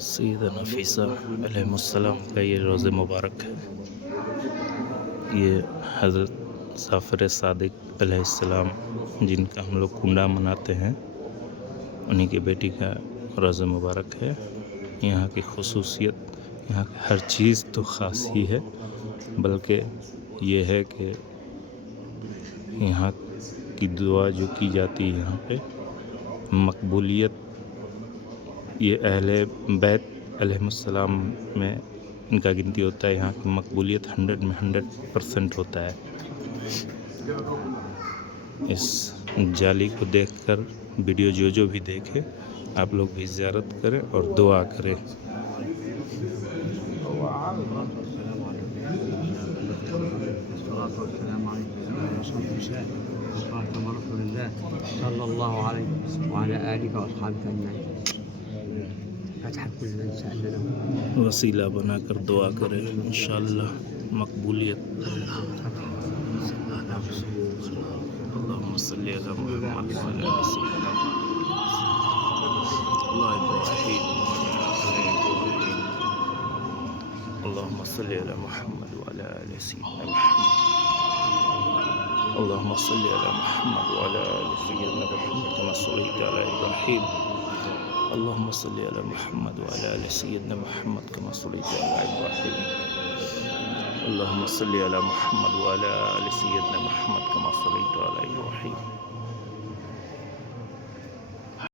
सैयदना फ़ीसा अलैहिस्सलाम का ये रोज़ मुबारक है। ये हज़रत जाफ़र सादिक अलैहिस्सलाम जिनका हम लोग कुंडा मनाते हैं, उन्हीं की बेटी का रोज़ मुबारक है। यहाँ की ख़ुसूसियत, यहाँ की हर चीज़ तो ख़ास ही है, बल्कि ये है कि यहाँ की दुआ जो की जाती है यहाँ पे मकबूलियत, ये अहले बैत अलैहिस्सलाम में इनका गिनती होता है। यहाँ की मकबूलियत 100 में 100% होता है। इस जाली को देखकर वीडियो जो भी देखे, आप लोग भी ज़ियारत करें और दुआ करें। सल्लल्लाहु अलैहि वअला आलिहि व अस्हाबिहि अजमईन। फतह कुल मन सअलना वसीला बनाकर दुआ करें, इंशाअल्लाह मकबूलियत। अल्लाहुम्मा सल्ली अला मुहम्मद व अला आलि सय्यिदना अल्लाहुम्मा सल्ली अला मुहम्मद व अला आलि सय्यिदना अल्लाहुम्मा सल्ली अला मुहम्मद व अला आलि सय्यिदना मुहम्मद कमा सल्लैता अला इब्राहीम अल्लाहुम्मा सल्ली अला मुहम्मद व अला आलि सय्यिदना मुहम्मद कमा सल्लैता अला इब्राहीम अल्लाहुम्मा सल्ली अला मुहम्मद व अला आलि सय्यिदना मुहम्मद कमा सल्लैता अला इब्राहीम